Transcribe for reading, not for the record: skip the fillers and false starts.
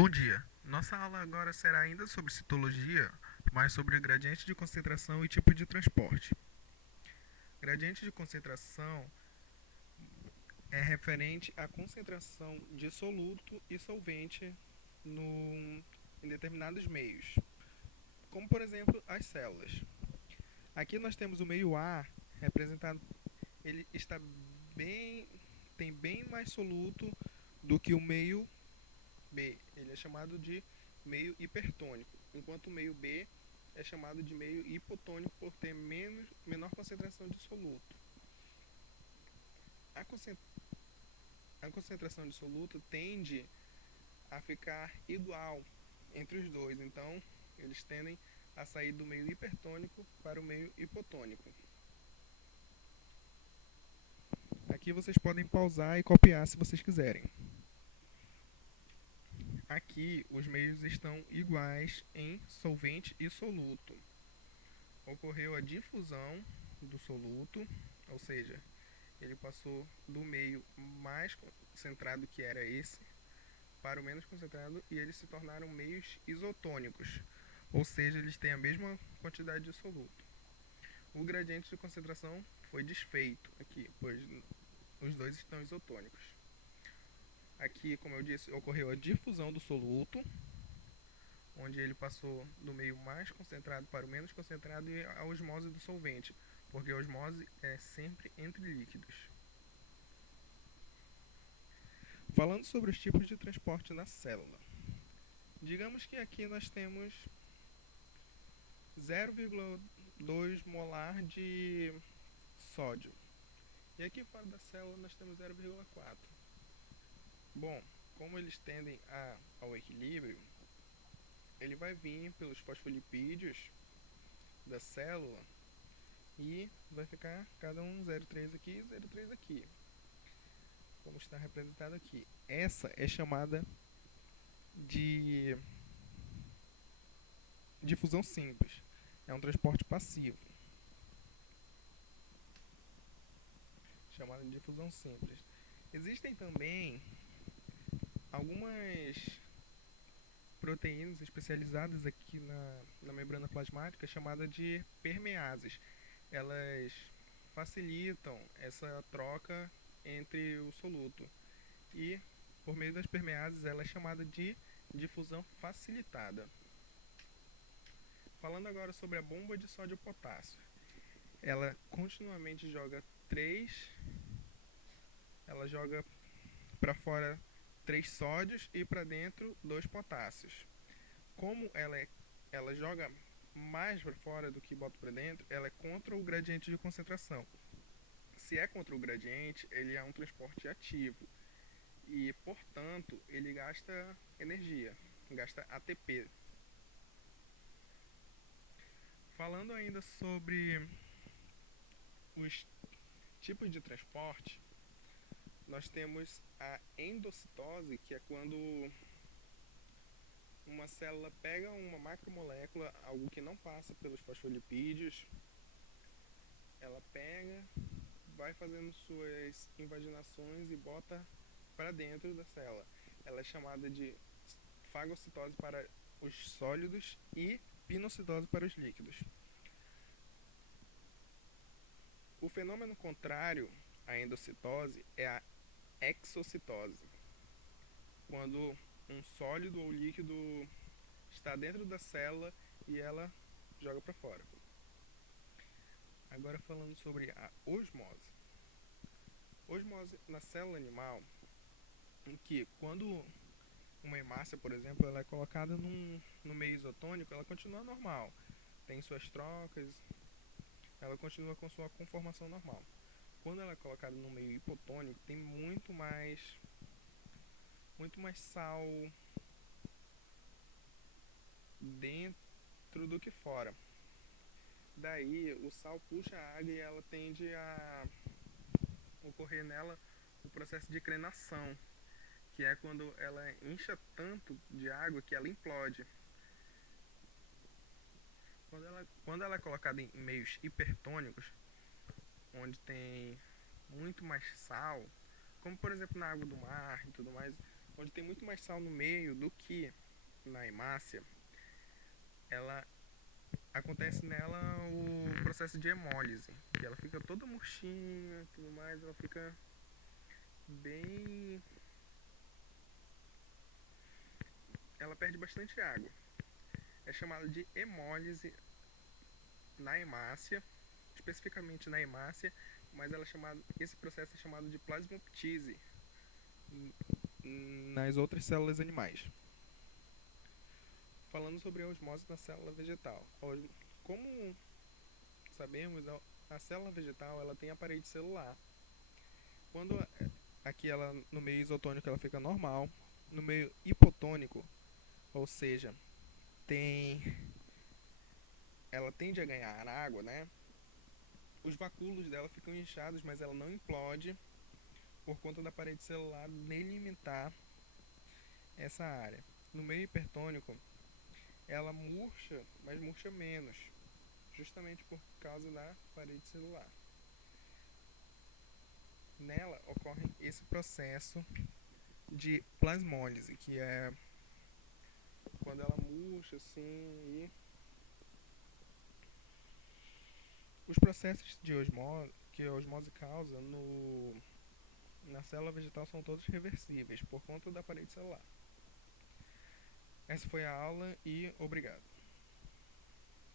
Bom dia. Nossa aula agora será ainda sobre citologia, mas sobre gradiente de concentração e tipo de transporte. Gradiente de concentração é referente à concentração de soluto e solvente em determinados meios, como por exemplo as células. Aqui nós temos o meio A representado, ele está bem, tem bem mais soluto do que o meio B. Ele é chamado de meio hipertônico, enquanto o meio B é chamado de meio hipotônico por ter menor concentração de soluto. A concentração de soluto tende a ficar igual entre os dois, então eles tendem a sair do meio hipertônico para o meio hipotônico. Aqui vocês podem pausar e copiar se vocês quiserem. Aqui os meios estão iguais em solvente e soluto. Ocorreu a difusão do soluto, ou seja, ele passou do meio mais concentrado, que era esse, para o menos concentrado, e eles se tornaram meios isotônicos, ou seja, eles têm a mesma quantidade de soluto. O gradiente de concentração foi desfeito aqui, pois os dois estão isotônicos. Aqui, como eu disse, ocorreu a difusão do soluto, onde ele passou do meio mais concentrado para o menos concentrado, e a osmose do solvente, porque a osmose é sempre entre líquidos. Falando sobre os tipos de transporte na célula. Digamos que aqui nós temos 0,2 molar de sódio. E aqui fora da célula nós temos 0,4. Bom, como eles tendem ao equilíbrio, ele vai vir pelos fosfolipídios da célula e vai ficar cada um 0,3 aqui e 0,3 aqui, como está representado aqui. Essa é chamada de difusão simples. É um transporte passivo, chamado de difusão simples. Existem também algumas proteínas especializadas aqui na membrana plasmática, chamada de permeases. Elas facilitam essa troca entre o soluto, e por meio das permeases ela é chamada de difusão facilitada. Falando agora sobre a bomba de sódio-potássio, ela continuamente joga para fora 3 sódios e para dentro 2 potássios. Como ela joga mais para fora do que bota para dentro, ela é contra o gradiente de concentração. Se é contra o gradiente, ele é um transporte ativo e, portanto, ele gasta energia, gasta ATP. Falando ainda sobre os tipos de transporte, nós temos a endocitose, que é quando uma célula pega uma macromolécula, algo que não passa pelos fosfolipídios, ela pega, vai fazendo suas invaginações e bota para dentro da célula. Ela é chamada de fagocitose para os sólidos e pinocitose para os líquidos. O fenômeno contrário à endocitose é a exocitose, quando um sólido ou líquido está dentro da célula e ela joga para fora. Agora falando sobre a osmose. Osmose na célula animal, em que quando uma hemácia, por exemplo, ela é colocada no meio isotônico, ela continua normal, tem suas trocas, ela continua com sua conformação normal. Quando ela é colocada no meio hipotônico, tem muito mais sal dentro do que fora. Daí o sal puxa a água e ela tende a ocorrer nela o processo de crenação, que é quando ela incha tanto de água que ela implode. Quando ela é colocada em meios hipertônicos, onde tem muito mais sal, como por exemplo na água do mar e tudo mais, onde tem muito mais sal no meio do que na hemácia, ela acontece nela o processo de hemólise, que ela fica toda murchinha e tudo mais, ela fica bem. Ela perde bastante água. É chamada de hemólise na hemácia, especificamente na hemácia, mas esse processo é chamado de plasmoptise nas outras células animais. Falando sobre a osmose na célula vegetal. Como sabemos, a célula vegetal ela tem a parede celular. Quando aqui ela no meio isotônico ela fica normal, no meio hipotônico, ou seja, ela tende a ganhar água, né? Os vacúolos dela ficam inchados, mas ela não implode por conta da parede celular delimitar essa área. No meio hipertônico, ela murcha, mas murcha menos, justamente por causa da parede celular. Nela ocorre esse processo de plasmólise, que é quando ela murcha assim e os processos de osmose que a osmose causa na célula vegetal são todos reversíveis por conta da parede celular. Essa foi a aula e obrigado.